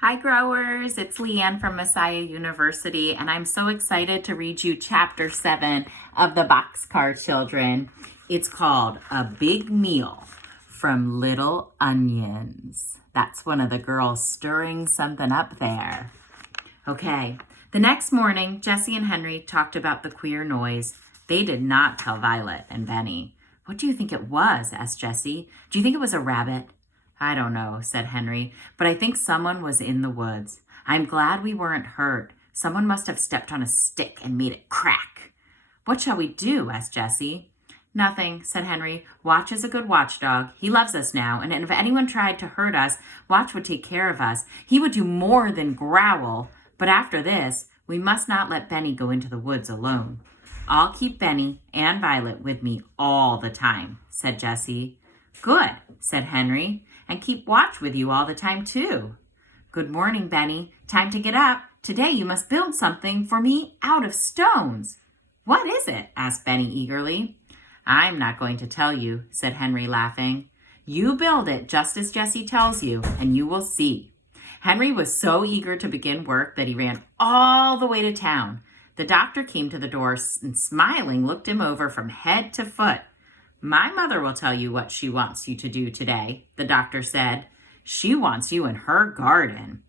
Hi growers, it's Leanne from Messiah University, and I'm so excited to read you chapter 7 of the Boxcar Children. It's called A Big Meal from Little Onions. That's one of the girls stirring something up there. Okay, the next morning, Jessie and Henry talked about the queer noise. They did not tell Violet and Benny. "What do you think it was?" asked Jessie. "Do you think it was a rabbit?" "I don't know," said Henry, "but I think someone was in the woods. I'm glad we weren't hurt. Someone must have stepped on a stick and made it crack." "What shall we do?" asked Jessie. "Nothing," said Henry. "Watch is a good watchdog. He loves us now, and if anyone tried to hurt us, Watch would take care of us. He would do more than growl. But after this, we must not let Benny go into the woods alone." "I'll keep Benny and Violet with me all the time," said Jessie. "Good," said Henry, "and keep Watch with you all the time too." "Good morning, Benny. Time to get up. Today you must build something for me out of stones." "What is it?" asked Benny eagerly. "I'm not going to tell you," said Henry, laughing. "You build it just as Jessie tells you, and you will see." Henry was so eager to begin work that he ran all the way to town. The doctor came to the door and, smiling, looked him over from head to foot. "My mother will tell you what she wants you to do today," the doctor said. "She wants you in her garden."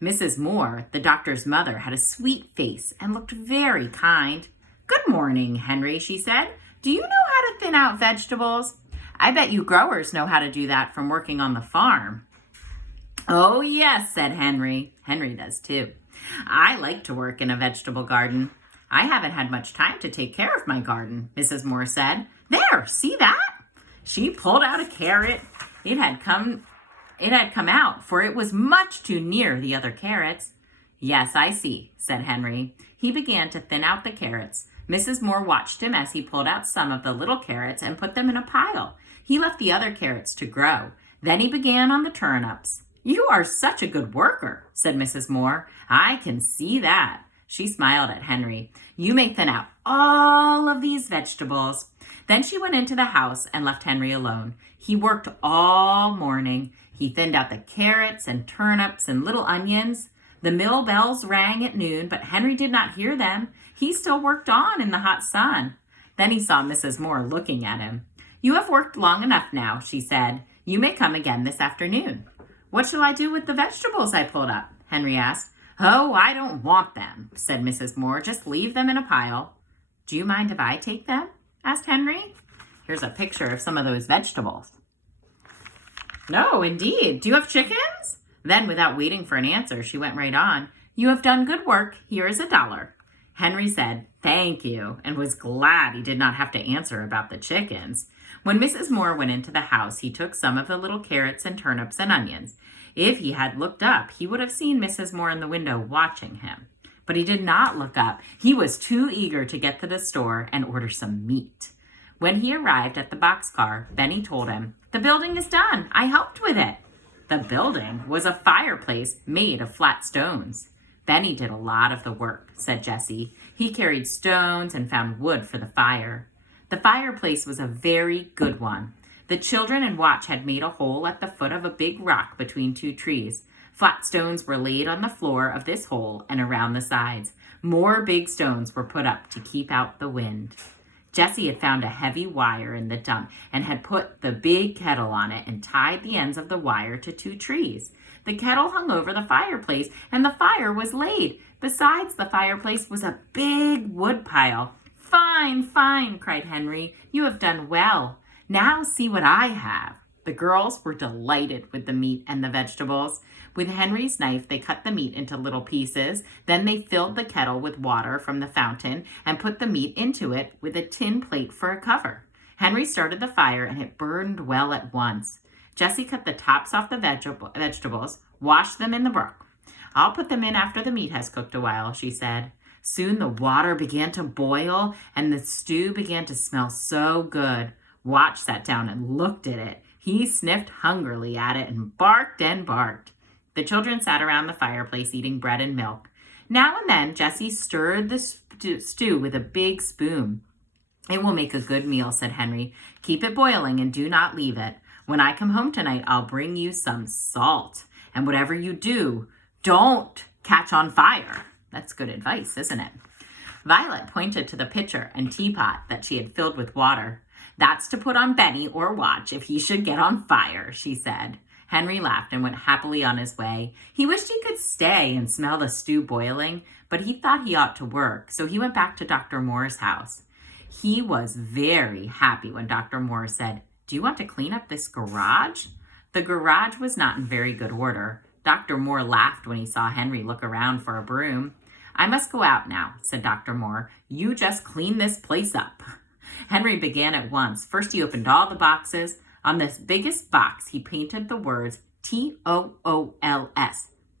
Mrs. Moore, the doctor's mother, had a sweet face and looked very kind. "Good morning, Henry," she said. "Do you know how to thin out vegetables? I bet you growers know how to do that from working on the farm." "Oh, yes," said Henry. Henry does too. "I like to work in a vegetable garden." "I haven't had much time to take care of my garden," Mrs. Moore said. "There, see that?" She pulled out a carrot. It had come out, for it was much too near the other carrots. "Yes, I see," said Henry. He began to thin out the carrots. Mrs. Moore watched him as he pulled out some of the little carrots and put them in a pile. He left the other carrots to grow. Then he began on the turnips. "You are such a good worker," said Mrs. Moore. "I can see that." She smiled at Henry. "You may thin out all of these vegetables." Then she went into the house and left Henry alone. He worked all morning. He thinned out the carrots and turnips and little onions. The mill bells rang at noon, but Henry did not hear them. He still worked on in the hot sun. Then he saw Mrs. Moore looking at him. "You have worked long enough now," she said. "You may come again this afternoon." "What shall I do with the vegetables I pulled up?" Henry asked. "Oh, I don't want them," said Mrs. Moore. "Just leave them in a pile." "Do you mind if I take them?" asked Henry. Here's a picture of some of those vegetables. "No, indeed. Do you have chickens?" Then, without waiting for an answer, she went right on. "You have done good work. Here is $1. Henry said, "Thank you," and was glad he did not have to answer about the chickens. When Mrs. Moore went into the house, he took some of the little carrots and turnips and onions. If he had looked up, he would have seen Mrs. Moore in the window watching him. But he did not look up. He was too eager to get to the store and order some meat. When he arrived at the boxcar, Benny told him, "The building is done. I helped with it." The building was a fireplace made of flat stones. "Benny did a lot of the work," said Jessie. "He carried stones and found wood for the fire." The fireplace was a very good one. The children and Watch had made a hole at the foot of a big rock between two trees. Flat stones were laid on the floor of this hole and around the sides. More big stones were put up to keep out the wind. Jessie had found a heavy wire in the dump and had put the big kettle on it and tied the ends of the wire to two trees. The kettle hung over the fireplace and the fire was laid. Besides the fireplace was a big wood pile. "Fine, fine," cried Henry. "You have done well. Now see what I have." The girls were delighted with the meat and the vegetables. With Henry's knife, they cut the meat into little pieces. Then they filled the kettle with water from the fountain and put the meat into it with a tin plate for a cover. Henry started the fire and it burned well at once. Jessie cut the tops off the vegetables, washed them in the brook. "I'll put them in after the meat has cooked a while," she said. Soon the water began to boil and the stew began to smell so good. Watch sat down and looked at it. He sniffed hungrily at it and barked and barked. The children sat around the fireplace eating bread and milk. Now and then, Jessie stirred the stew with a big spoon. "It will make a good meal," said Henry. "Keep it boiling and do not leave it. When I come home tonight, I'll bring you some salt. And whatever you do, don't catch on fire. That's good advice, isn't it? Violet pointed to the pitcher and teapot that she had filled with water. That's to put on Benny or watch if he should get on fire, she said. Henry laughed and went happily on his way. He wished he could stay and smell the stew boiling, but he thought he ought to work, so he went back to Dr. Moore's house. He was very happy when Dr. Moore said, "Do you want to clean up this garage?" The garage was not in very good order. Dr. Moore laughed when he saw Henry look around for a broom. "I must go out now," said Dr. Moore. "You just clean this place up." Henry began at once. First, he opened all the boxes. On this biggest box, he painted the words TOOLS,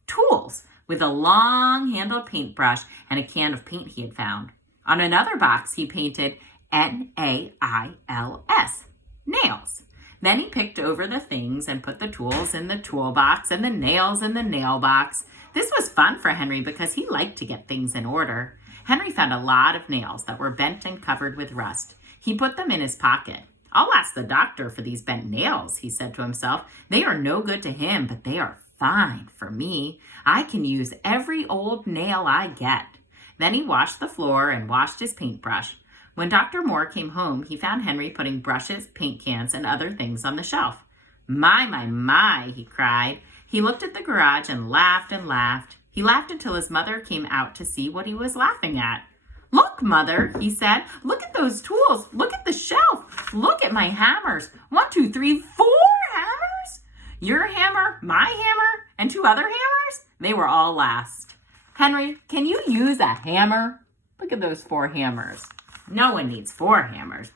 tools, with a long-handled paintbrush and a can of paint he had found. On another box, he painted NAILS, nails. Then he picked over the things and put the tools in the toolbox and the nails in the nail box. This was fun for Henry because he liked to get things in order. Henry found a lot of nails that were bent and covered with rust. He put them in his pocket. "I'll ask the doctor for these bent nails," he said to himself. "They are no good to him, but they are fine for me. I can use every old nail I get." Then he washed the floor and washed his paintbrush. When Dr. Moore came home, he found Henry putting brushes, paint cans, and other things on the shelf. My, he cried. He looked at the garage and laughed and laughed. He laughed until his mother came out to see what he was laughing at. "Look, Mother," he said. "Look at those tools. Look at the shelf. Look at my hammers. 1, 2, 3, 4 hammers. Your hammer, my hammer, and 2 other hammers? They were all last. Henry, can you use a hammer? Look at those 4 hammers. No one needs 4 hammers."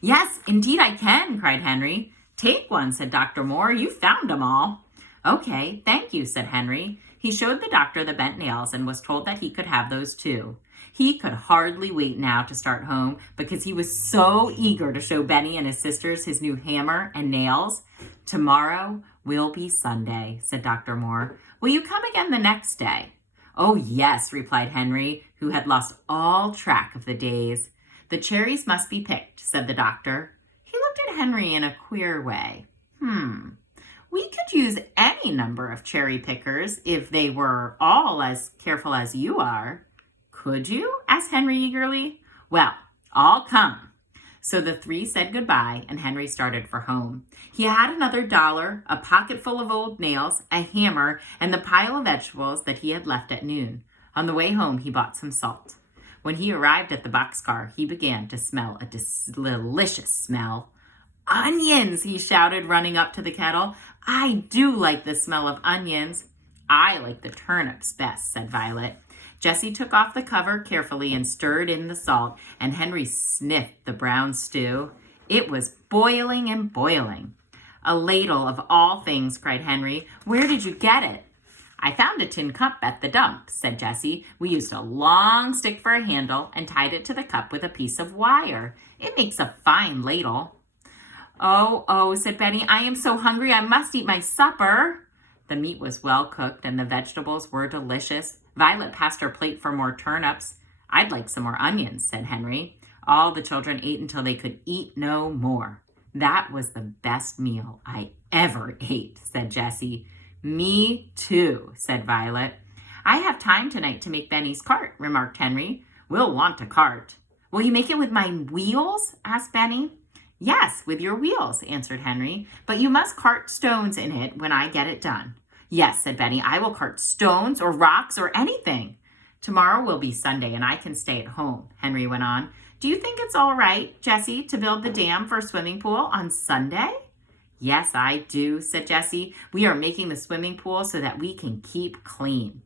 "Yes, indeed I can," cried Henry. "Take one," said Dr. Moore. "You found them all." "Okay, thank you," said Henry. He showed the doctor the bent nails and was told that he could have those too. He could hardly wait now to start home because he was so eager to show Benny and his sisters his new hammer and nails. "Tomorrow will be Sunday," said Dr. Moore. "Will you come again the next day?" "Oh, yes," replied Henry, who had lost all track of the days. "The cherries must be picked," said the doctor. He looked at Henry in a queer way. We could use any number of cherry pickers if they were all as careful as you are." "Could you?" asked Henry eagerly. "Well, I'll come." So the 3 said goodbye, and Henry started for home. He had another $1, a pocket full of old nails, a hammer, and the pile of vegetables that he had left at noon. On the way home, he bought some salt. When he arrived at the boxcar, he began to smell a delicious smell. "Onions!" he shouted, running up to the kettle. "I do like the smell of onions." "I like the turnips best," said Violet. Jessie took off the cover carefully and stirred in the salt, and Henry sniffed the brown stew. It was boiling and boiling. "A ladle of all things," cried Henry. "Where did you get it?" "I found a tin cup at the dump," said Jessie. "We used a long stick for a handle and tied it to the cup with a piece of wire. It makes a fine ladle." Oh, said Benny. "I am so hungry. I must eat my supper." The meat was well cooked and the vegetables were delicious. Violet passed her plate for more turnips. "I'd like some more onions," said Henry. All the children ate until they could eat no more. "That was the best meal I ever ate," said Jessie. "Me too," said Violet. "I have time tonight to make Benny's cart," remarked Henry. "We'll want a cart." "Will you make it with my wheels?" asked Benny. "Yes, with your wheels," answered Henry, "but you must cart stones in it when I get it done." "Yes," said Benny, "I will cart stones or rocks or anything." "Tomorrow will be Sunday and I can stay at home," Henry went on. "Do you think it's all right, Jessie, to build the dam for a swimming pool on Sunday?" "Yes, I do," said Jessie. "We are making the swimming pool so that we can keep clean."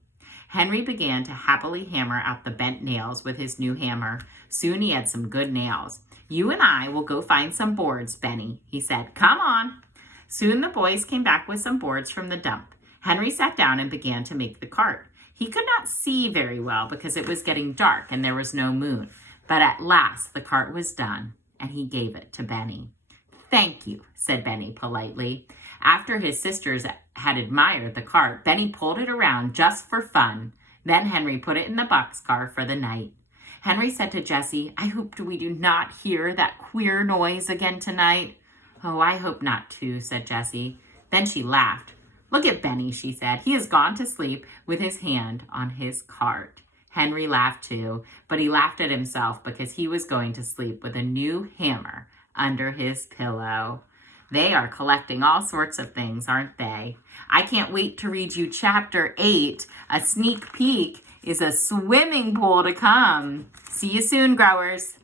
Henry began to happily hammer out the bent nails with his new hammer. Soon he had some good nails. "You and I will go find some boards, Benny," he said. "Come on." Soon the boys came back with some boards from the dump. Henry sat down and began to make the cart. He could not see very well because it was getting dark and there was no moon. But at last the cart was done, and he gave it to Benny. "Thank you," said Benny politely. After his sisters had admired the cart, Benny pulled it around just for fun. Then Henry put it in the boxcar for the night. Henry said to Jessie, "I hope we do not hear that queer noise again tonight." "Oh, I hope not too," said Jessie. Then she laughed. Look at Benny, she said. He has gone to sleep with his hand on his cart. Henry laughed too, but he laughed at himself because he was going to sleep with a new hammer under his pillow. They are collecting all sorts of things, aren't they? I can't wait to read you chapter 8. A sneak peek is a swimming pool to come. See you soon, growers.